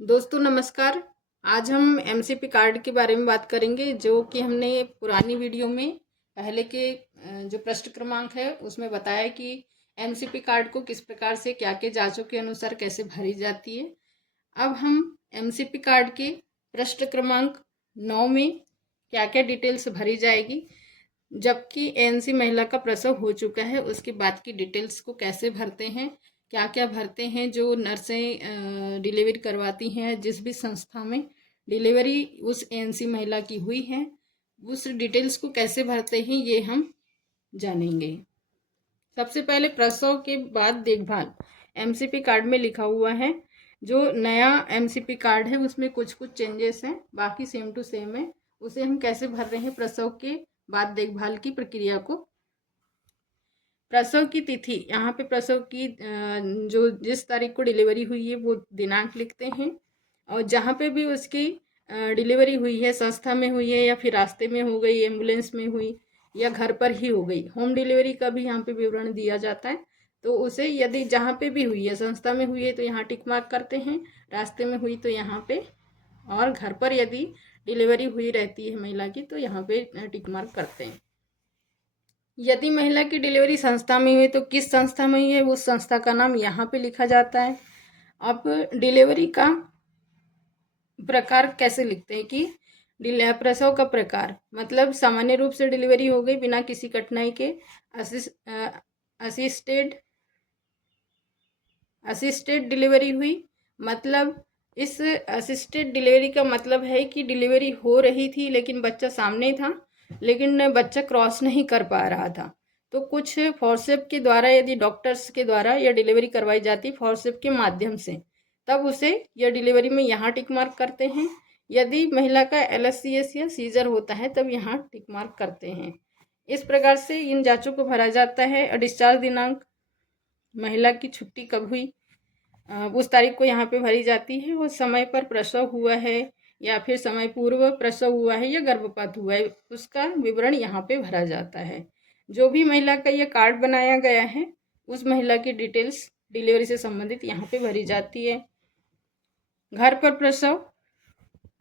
दोस्तों नमस्कार। आज हम एमसीपी कार्ड के बारे में बात करेंगे, जो कि हमने पुरानी वीडियो में पहले के जो पृष्ठ क्रमांक है उसमें बताया कि एमसीपी कार्ड को किस प्रकार से क्या के जांचों के अनुसार कैसे भरी जाती है। अब हम एमसीपी कार्ड के पृष्ठ क्रमांक 9 में क्या क्या डिटेल्स भरी जाएगी, जबकि एएनसी महिला का प्रसव हो चुका है उसके बाद की डिटेल्स को कैसे भरते हैं, क्या क्या भरते हैं। जो नर्सें डिलीवरी करवाती हैं, जिस भी संस्था में डिलीवरी उस एएनसी महिला की हुई है, उस डिटेल्स को कैसे भरते हैं ये हम जानेंगे। सबसे पहले प्रसव के बाद देखभाल एमसीपी कार्ड में लिखा हुआ है। जो नया एमसीपी कार्ड है उसमें कुछ कुछ चेंजेस हैं, बाकी सेम टू सेम है। उसे हम कैसे भर रहे हैं प्रसव के बाद देखभाल की प्रक्रिया को। प्रसव की तिथि, यहाँ पे प्रसव की जो जिस तारीख को डिलीवरी हुई है वो दिनांक लिखते हैं, और जहाँ पे भी उसकी डिलीवरी हुई है, संस्था में हुई है या फिर रास्ते में हो गई, एम्बुलेंस में हुई या घर पर ही हो गई, होम डिलीवरी का भी यहाँ पे विवरण दिया जाता है। तो उसे यदि जहाँ पे भी हुई है, संस्था में हुई है तो यहाँ टिक मार्क करते हैं, रास्ते में हुई तो यहाँ पे, और घर पर यदि डिलीवरी हुई रहती है महिला की तो यहाँ पे टिक मार्क करते हैं। यदि महिला की डिलीवरी संस्था में हुई तो किस संस्था में हुई है उस संस्था का नाम यहाँ पे लिखा जाता है। अब डिलीवरी का प्रकार कैसे लिखते हैं कि प्रसव का प्रकार, मतलब सामान्य रूप से डिलीवरी हो गई बिना किसी कठिनाई के, असिस्टेड असिस्टेड डिलीवरी हुई। मतलब इस असिस्टेड डिलीवरी का मतलब है कि डिलीवरी हो रही थी लेकिन बच्चा सामने था, लेकिन बच्चा क्रॉस नहीं कर पा रहा था। तो कुछ फॉरसेप के द्वारा, यदि डॉक्टर्स के द्वारा यह डिलीवरी करवाई जाती फॉरसेप के माध्यम से, तब उसे यह डिलीवरी में यहाँ टिक मार्क करते हैं। यदि महिला का LSCS या सीजर होता है तब यहाँ टिक मार्क करते हैं। इस प्रकार से इन जांचों को भरा जाता है। डिस्चार्ज दिनांक, महिला की छुट्टी कब हुई उस तारीख को यहाँ पे भरी जाती है। वो समय पर प्रसव हुआ है या फिर समय पूर्व प्रसव हुआ है या गर्भपात हुआ है, उसका विवरण यहाँ पे भरा जाता है। जो भी महिला का यह कार्ड बनाया गया है उस महिला की डिटेल्स डिलीवरी से संबंधित यहाँ पे भरी जाती है। घर पर प्रसव,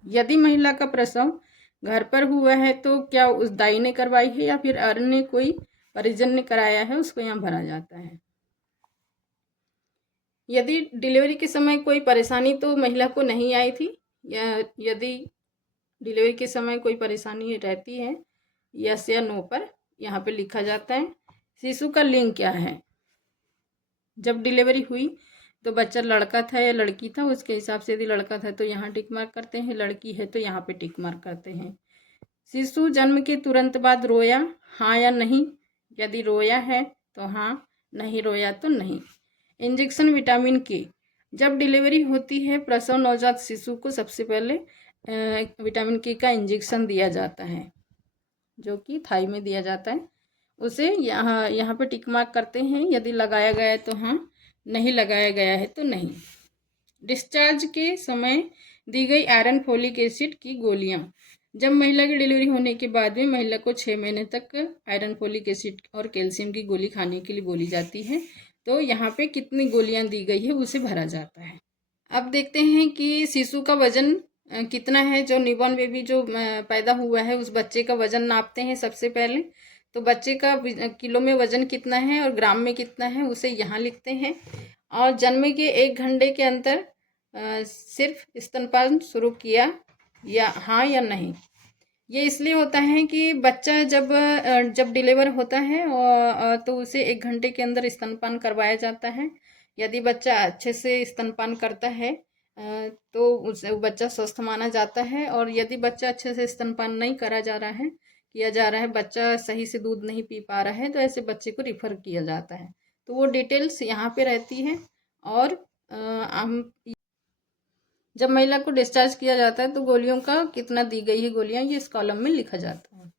यदि महिला का प्रसव घर पर हुआ है तो क्या उस दाई ने करवाई है या फिर अन्य कोई परिजन ने कराया है, उसको यहाँ भरा जाता है। यदि डिलीवरी के समय कोई परेशानी तो महिला को नहीं आई थी, या यदि डिलीवरी के समय कोई परेशानी रहती है, यस या नो पर यहाँ पे लिखा जाता है। शिशु का लिंग क्या है, जब डिलीवरी हुई तो बच्चा लड़का था या लड़की था, उसके हिसाब से यदि लड़का था तो यहाँ टिक मार्क करते हैं, लड़की है तो यहाँ पे टिक मार्क करते हैं। शिशु जन्म के तुरंत बाद रोया, हाँ या नहीं, यदि रोया है तो हाँ, नहीं रोया तो नहीं। इंजेक्शन विटामिन के, जब डिलीवरी होती है प्रसव नवजात शिशु को सबसे पहले विटामिन के का इंजेक्शन दिया जाता है, जो कि थाई में दिया जाता है। उसे यहाँ पे टिक मार्क करते हैं, यदि लगाया गया है तो हाँ, नहीं लगाया गया है तो नहीं। डिस्चार्ज के समय दी गई आयरन फोलिक एसिड की गोलियाँ, जब महिला की डिलीवरी होने के बाद में महिला को 6 महीने तक आयरन फोलिक एसिड और कैल्शियम की गोली खाने के लिए बोली जाती है। तो यहाँ पे कितनी गोलियाँ दी गई है उसे भरा जाता है। अब देखते हैं कि शिशु का वजन कितना है। जो न्यूबॉर्न बेबी जो पैदा हुआ है उस बच्चे का वजन नापते हैं सबसे पहले। तो बच्चे का किलो में वजन कितना है और ग्राम में कितना है उसे यहाँ लिखते हैं। और जन्म के 1 घंटे के अंदर सिर्फ स्तनपान शुरू किया या हाँ या नहीं। ये इसलिए होता है कि बच्चा जब डिलीवर होता है तो उसे 1 घंटे के अंदर स्तनपान करवाया जाता है। यदि बच्चा अच्छे से स्तनपान करता है तो उस बच्चा स्वस्थ माना जाता है, और यदि बच्चा अच्छे से स्तनपान नहीं किया जा रहा है, बच्चा सही से दूध नहीं पी पा रहा है, तो ऐसे बच्चे को रिफ़र किया जाता है। तो वो डिटेल्स यहाँ पे रहती है। और हम जब महिला को डिस्चार्ज किया जाता है तो गोलियों का कितना दी गई है गोलियां, ये इस कॉलम में लिखा जाता है।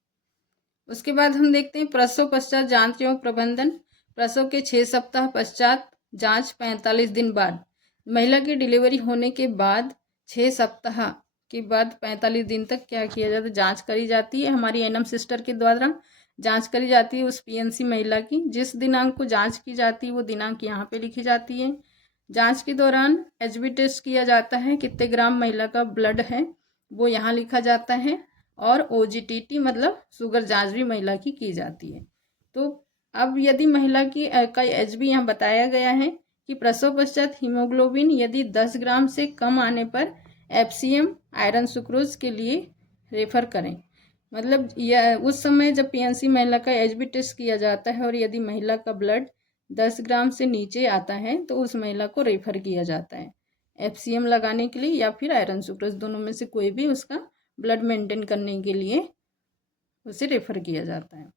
उसके बाद हम देखते हैं प्रसव पश्चात जांच एवं प्रबंधन। प्रसव के 6 सप्ताह पश्चात जांच 45 दिन बाद, महिला की डिलीवरी होने के बाद 6 सप्ताह के बाद 45 दिन तक क्या किया जाता है, जांच करी जाती है। हमारी एनएम सिस्टर के द्वारा जांच करी जाती है उस पीएनसी महिला की। जिस दिनांक को जांच की जाती है वो दिनांक यहाँ पे लिखी जाती है। जांच के दौरान एचबी टेस्ट किया जाता है, कितने ग्राम महिला का ब्लड है वो यहाँ लिखा जाता है। और ओजीटीटी मतलब शुगर जांच भी महिला की जाती है। तो अब यदि महिला की का एचबी यहाँ बताया गया है कि प्रसव पश्चात हीमोग्लोबिन यदि 10 ग्राम से कम आने पर एफसीएम आयरन सुक्रोज के लिए रेफर करें। मतलब यह उस समय जब पीएनसी महिला का एचबी टेस्ट किया जाता है और यदि महिला का ब्लड 10 ग्राम से नीचे आता है तो उस महिला को रेफर किया जाता है एफसीएम लगाने के लिए या फिर आयरन सुक्रोज, दोनों में से कोई भी उसका ब्लड मेंटेन करने के लिए उसे रेफर किया जाता है।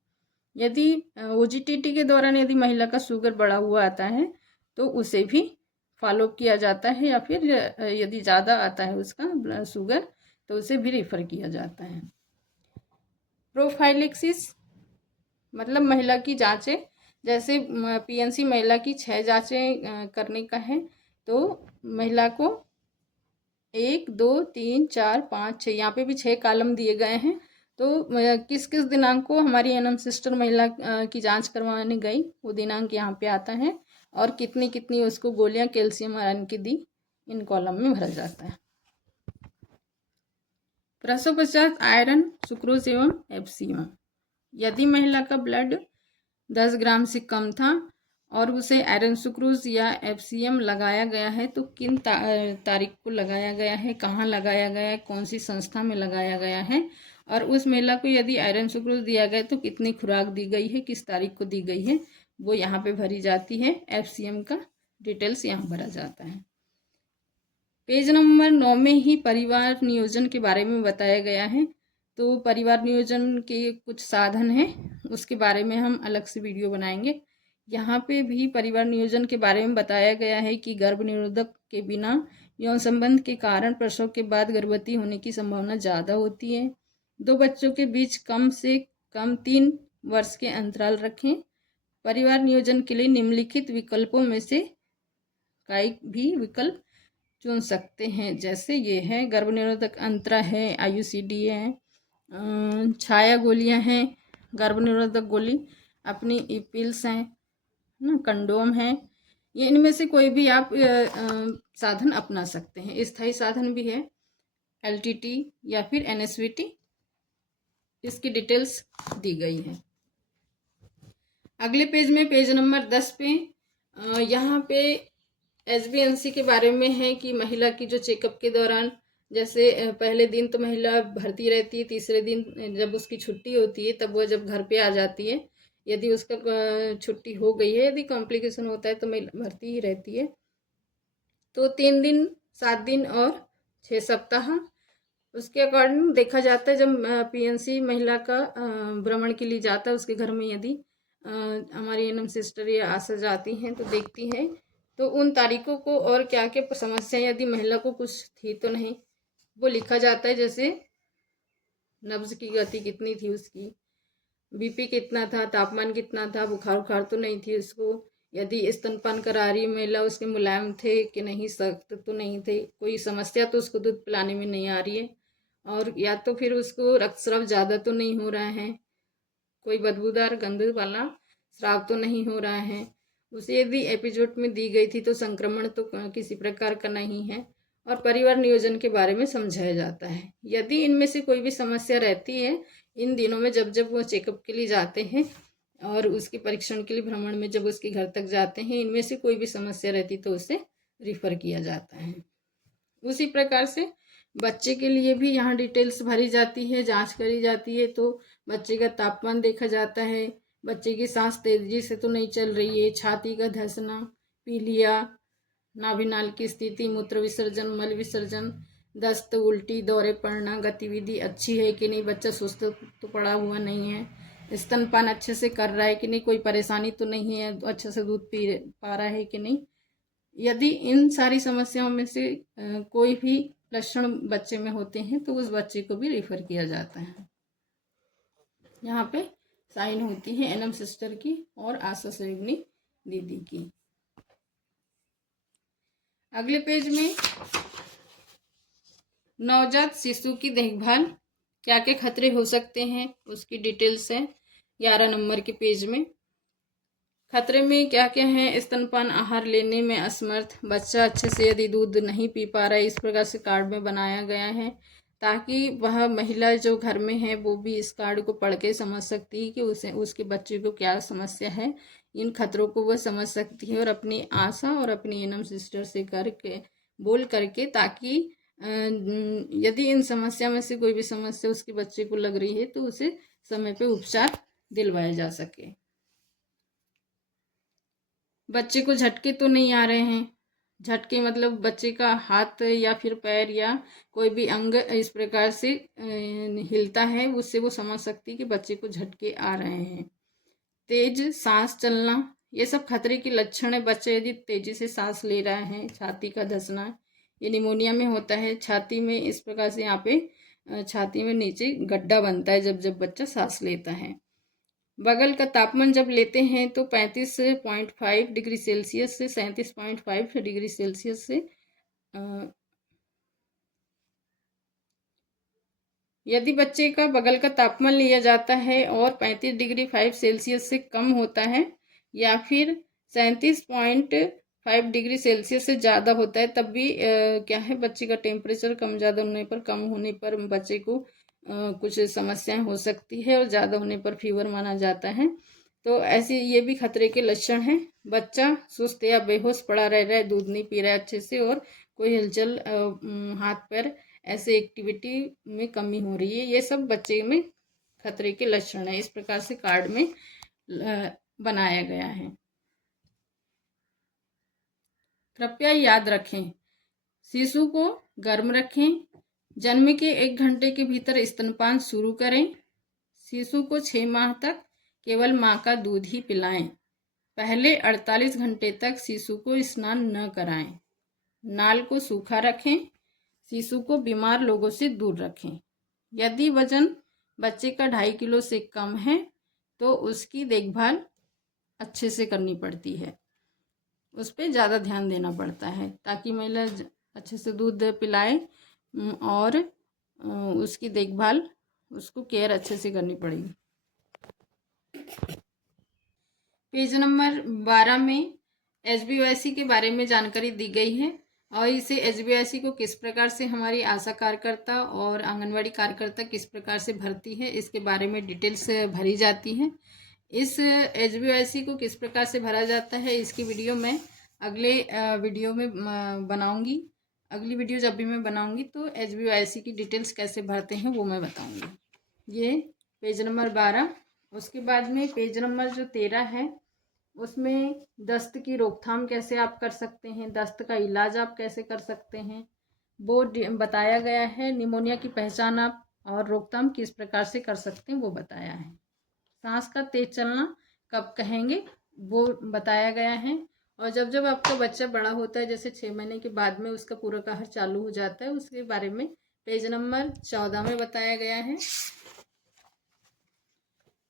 यदि ओजीटीटी के दौरान यदि महिला का शुगर बढ़ा हुआ आता है तो उसे भी फॉलो किया जाता है, या फिर यदि ज़्यादा आता है उसका शुगर तो उसे भी रेफर किया जाता है। प्रोफाइलेक्सिस मतलब महिला की जांचें, जैसे पीएनसी महिला की 6 जांचें करने का है तो महिला को 1, 2, 3, 4, 5, 6 यहाँ पे भी 6 कॉलम दिए गए हैं। तो किस किस दिनांक को हमारी एनएम सिस्टर महिला की जांच करवाने गई वो दिनांक यहाँ पे आता है, और कितनी कितनी उसको गोलियां कैल्शियम आयरन की दी इन कॉलम में भरा जाता है। प्रसव पश्चात आयरन सुक्रोज एवं एफसीएम, यदि महिला का ब्लड 10 ग्राम से कम था और उसे आयरन सुक्रोज या एफसीएम लगाया गया है तो किन तारीख को लगाया गया है, कहाँ लगाया गया है, कौन सी संस्था में लगाया गया है, और उस महिला को यदि आयरन सुक्रोज दिया गया तो कितनी खुराक दी गई है, किस तारीख को दी गई है, वो यहाँ पे भरी जाती है। एफसीएम का डिटेल्स यहाँ भरा जाता है। पेज नंबर 9 में ही परिवार नियोजन के बारे में बताया गया है। तो परिवार नियोजन के कुछ साधन हैं, उसके बारे में हम अलग से वीडियो बनाएंगे। यहाँ पे भी परिवार नियोजन के बारे में बताया गया है कि गर्भ निरोधक के बिना यौन संबंध के कारण प्रसव के बाद गर्भवती होने की संभावना ज़्यादा होती है। 2 बच्चों के बीच कम से कम 3 वर्ष के अंतराल रखें। परिवार नियोजन के लिए निम्नलिखित विकल्पों में से कोई भी विकल्प चुन सकते हैं, जैसे ये है गर्भ निरोधक अंतरा है, आईयूसीडी है, छाया गोलियां हैं, गर्भ निरोधक गोली, अपनी पिल्स हैं ना, कंडोम है, ये इनमें से कोई भी आप साधन अपना सकते हैं। स्थायी साधन भी है एलटीटी या फिर एनएसवीटी, इसकी डिटेल्स दी गई है। अगले पेज में पेज नंबर 10 पे यहाँ पे एचबीएनसी के बारे में है कि महिला की जो चेकअप के दौरान, जैसे पहले दिन तो महिला भर्ती रहती है, तीसरे दिन जब उसकी छुट्टी होती है तब वह जब घर पे आ जाती है, यदि उसका छुट्टी हो गई है, यदि कॉम्प्लिकेशन होता है तो महिला भर्ती ही रहती है। तो 3 दिन, 7 दिन और 6 सप्ताह उसके अकॉर्डिंग देखा जाता है। जब पीएनसी महिला का भ्रमण के लिए जाता है उसके घर में, यदि हमारी एनएम सिस्टर या आशा जाती हैं तो देखती है तो उन तारीखों को और क्या क्या समस्या यदि महिला को कुछ थी तो नहीं वो लिखा जाता है। जैसे नब्ज की गति कितनी थी उसकी, बीपी कितना था, तापमान कितना था, बुखार उखार तो नहीं थी उसको, यदि स्तनपान करा रही महिला उसके मुलायम थे कि नहीं, सख्त तो नहीं थे, कोई समस्या तो उसको दूध पिलाने में नहीं आ रही है, और या तो फिर उसको रक्तस्राव ज़्यादा तो नहीं हो रहा है, कोई बदबूदार गंध वाला स्राव तो नहीं हो रहा है, उसे यदि एपिजोड में दी गई थी तो संक्रमण तो किसी प्रकार का नहीं है, और परिवार नियोजन के बारे में समझाया जाता है। यदि इनमें से कोई भी समस्या रहती है इन दिनों में, जब जब वो चेकअप के लिए जाते हैं और उसके परीक्षण के लिए भ्रमण में जब उसके घर तक जाते हैं, इनमें से कोई भी समस्या रहती तो उसे रिफ़र किया जाता है। उसी प्रकार से बच्चे के लिए भी यहाँ डिटेल्स भरी जाती है, जांच करी जाती है। तो बच्चे का तापमान देखा जाता है, बच्चे की सांस तेजी से तो नहीं चल रही है, छाती का धंसना, पीलिया, नाभिनाल की स्थिति, मूत्र विसर्जन, मल विसर्जन, दस्त, उल्टी, दौरे पड़ना, गतिविधि अच्छी है कि नहीं, बच्चा सुस्त तो पड़ा हुआ नहीं है, स्तनपान अच्छे से कर रहा है कि नहीं, कोई परेशानी तो नहीं है, अच्छे से दूध पी पा रहा है कि नहीं। यदि इन सारी समस्याओं में से कोई भी लक्षण बच्चे में होते हैं तो उस बच्चे को भी रेफर किया जाता है। यहाँ पे साइन होती है एनएम सिस्टर की और आशा सहयोगिनी दीदी की। अगले पेज में नवजात शिशु की देखभाल, क्या क्या खतरे हो सकते हैं उसकी डिटेल्स है 11 नंबर के पेज में। खतरे में क्या क्या है? स्तनपान आहार लेने में असमर्थ बच्चा, अच्छे से यदि दूध नहीं पी पा रहा है, इस प्रकार से कार्ड में बनाया गया है ताकि वह महिला जो घर में है वो भी इस कार्ड को पढ़ के समझ सकती है कि उसे उसके बच्चे को क्या समस्या है। इन खतरों को वह समझ सकती है और अपनी आशा और अपनी एनम सिस्टर से करके बोल करके, ताकि यदि इन समस्या में से कोई भी समस्या उसके बच्चे को लग रही है तो उसे समय पे उपचार दिलवाया जा सके। बच्चे को झटके तो नहीं आ रहे हैं। झटके मतलब बच्चे का हाथ या फिर पैर या कोई भी अंग इस प्रकार से हिलता है, उससे वो समझ सकती है कि बच्चे को झटके आ रहे हैं। तेज सांस चलना, ये सब खतरे के लक्षण है। बच्चे यदि तेजी से सांस ले रहा है, छाती का धंसना, ये निमोनिया में होता है। छाती में इस प्रकार से यहाँ पे छाती में नीचे गड्ढा बनता है जब जब बच्चा सांस लेता है। बगल का तापमान जब लेते हैं तो 35.5 डिग्री सेल्सियस से 37.5 डिग्री सेल्सियस से यदि बच्चे का बगल का तापमान लिया जाता है और 35 डिग्री 5 सेल्सियस से कम होता है या फिर 37.5 डिग्री सेल्सियस से ज़्यादा होता है, तब भी क्या है, बच्चे का टेम्परेचर कम ज़्यादा होने पर, कम होने पर बच्चे को कुछ समस्याएं हो सकती है और ज़्यादा होने पर फीवर माना जाता है। तो ऐसे ये भी खतरे के लक्षण हैं। बच्चा सुस्त या बेहोश पड़ा रह रहा है, दूध नहीं पी रहा है अच्छे से, और कोई हलचल हाथ पैर ऐसे एक्टिविटी में कमी हो रही है, ये सब बच्चे में खतरे के लक्षण है। इस प्रकार से कार्ड में बनाया गया है। कृपया याद रखें, शिशु को गर्म रखें, जन्म के 1 घंटे के भीतर स्तनपान शुरू करें, शिशु को 6 माह तक केवल माँ का दूध ही पिलाएं, पहले 48 घंटे तक शिशु को स्नान न कराएं, नाल को सूखा रखें, शिशु को बीमार लोगों से दूर रखें। यदि वजन बच्चे का 2.5 किलो से कम है तो उसकी देखभाल अच्छे से करनी पड़ती है, उस पर ज़्यादा ध्यान देना पड़ता है ताकि महिला अच्छे से दूध पिलाए और उसकी देखभाल, उसको केयर अच्छे से करनी पड़ेगी। पेज नंबर 12 में HbA1c के बारे में जानकारी दी गई है और इसे HbA1c को किस प्रकार से हमारी आशा कार्यकर्ता और आंगनवाड़ी कार्यकर्ता किस प्रकार से भरती है, इसके बारे में डिटेल्स भरी जाती है। इस HbA1c को किस प्रकार से भरा जाता है इसकी वीडियो मैं अगले वीडियो में बनाऊंगी। अगली वीडियो जब भी मैं बनाऊंगी तो HbA1c की डिटेल्स कैसे भरते हैं वो मैं बताऊंगी। ये पेज नंबर 12। उसके बाद में पेज नंबर जो 13 है उसमें दस्त की रोकथाम कैसे आप कर सकते हैं, दस्त का इलाज आप कैसे कर सकते हैं वो बताया गया है। निमोनिया की पहचान आप और रोकथाम किस प्रकार से कर सकते हैं वो बताया है। सांस का तेज चलना कब कहेंगे वो बताया गया है। और जब जब आपका बच्चा बड़ा होता है, जैसे 6 महीने के बाद में उसका पूरक आहार चालू हो जाता है, उसके बारे में पेज नंबर 14 में बताया गया है।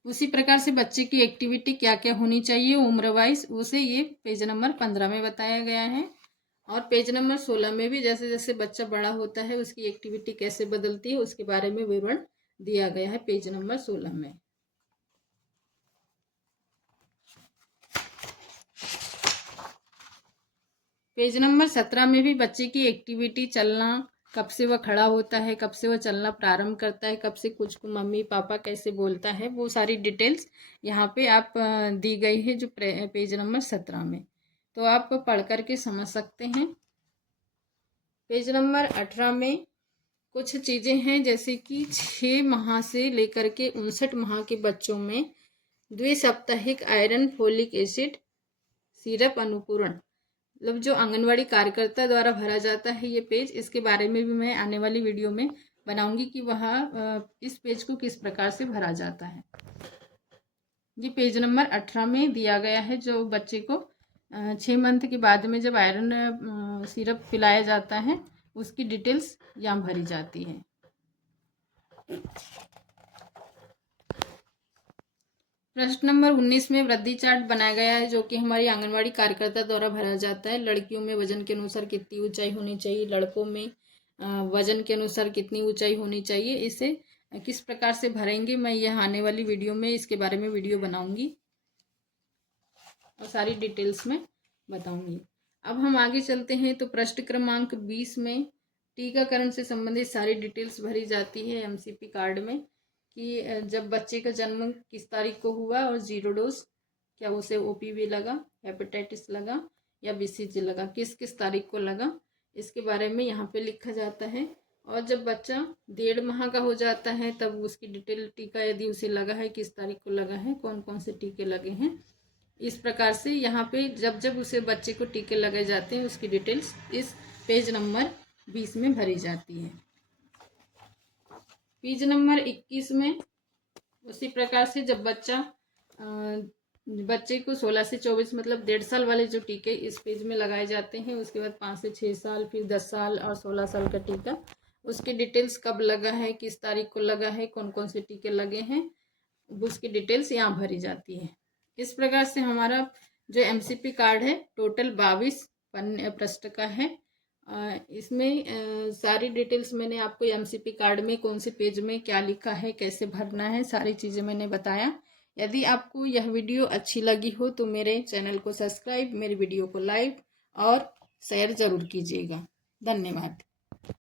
उसी प्रकार से बच्चे की एक्टिविटी क्या क्या होनी चाहिए उम्र वाइज, उसे ये पेज नंबर 15 में बताया गया है। और पेज नंबर 16 में भी जैसे जैसे बच्चा बड़ा होता है उसकी एक्टिविटी कैसे बदलती है उसके बारे में विवरण दिया गया है पेज नंबर 16 में। पेज नंबर 17 में भी बच्चे की एक्टिविटी, चलना, कब से वह खड़ा होता है, कब से वह चलना प्रारंभ करता है, कब से कुछ मम्मी पापा कैसे बोलता है, वो सारी डिटेल्स यहाँ पे आप दी गई है जो पेज नंबर 17 में, तो आप पढ़ करके समझ सकते हैं। पेज नंबर 18 में कुछ चीज़ें हैं जैसे कि 6 माह से लेकर के 59 माह के बच्चों में द्विसाप्ताहिक आयरन फोलिक एसिड सिरप अनुपूरण, मतलब जो आंगनवाड़ी कार्यकर्ता द्वारा भरा जाता है ये पेज, इसके बारे में भी मैं आने वाली वीडियो में बनाऊंगी कि वह इस पेज को किस प्रकार से भरा जाता है। ये पेज नंबर 18 में दिया गया है जो बच्चे को 6 मंथ के बाद में जब आयरन सिरप पिलाया जाता है उसकी डिटेल्स यहाँ भरी जाती है। प्रश्न नंबर 19 में वृद्धि चार्ट बनाया गया है जो कि हमारी आंगनवाड़ी कार्यकर्ता द्वारा भरा जाता है। लड़कियों में वजन के अनुसार कितनी ऊंचाई होनी चाहिए, लड़कों में वजन के अनुसार कितनी ऊंचाई होनी चाहिए, इसे किस प्रकार से भरेंगे मैं यह आने वाली वीडियो में इसके बारे में वीडियो बनाऊंगी। और सारी डिटेल्स में बताऊंगी। अब हम आगे चलते हैं। तो प्रश्न क्रमांक 20 में टीकाकरण से संबंधित सारी डिटेल्स भरी जाती है एमसीपी कार्ड में, कि जब बच्चे का जन्म किस तारीख को हुआ और 0 डोज, क्या उसे ओपीवी लगा, हेपेटाइटिस लगा या बीसीजी लगा, किस किस तारीख को लगा, इसके बारे में यहाँ पे लिखा जाता है। और जब बच्चा 1.5 माह का हो जाता है तब उसकी डिटेल, टीका यदि उसे लगा है किस तारीख को लगा है, कौन कौन से टीके लगे हैं, इस प्रकार से यहाँ पे जब जब उसे बच्चे को टीके लगाए जाते हैं उसकी डिटेल्स इस पेज नंबर 20 में भरी जाती है। पेज नंबर 21 में उसी प्रकार से जब बच्चे को 16 से 24 मतलब 1.5 साल वाले जो टीके इस पेज में लगाए जाते हैं, उसके बाद 5 से 6 साल, फिर 10 साल और 16 साल का टीका, उसकी डिटेल्स कब लगा है, किस तारीख को लगा है, कौन कौन से टीके लगे हैं, उसकी डिटेल्स यहाँ भरी जाती है। इस प्रकार से हमारा जो एमसीपी कार्ड है टोटल 22 पृष्ठ का है। इसमें सारी डिटेल्स मैंने आपको एमसीपी कार्ड में कौन से पेज में क्या लिखा है, कैसे भरना है, सारी चीज़ें मैंने बताया। यदि आपको यह वीडियो अच्छी लगी हो तो मेरे चैनल को सब्सक्राइब, मेरी वीडियो को लाइक और शेयर ज़रूर कीजिएगा। धन्यवाद।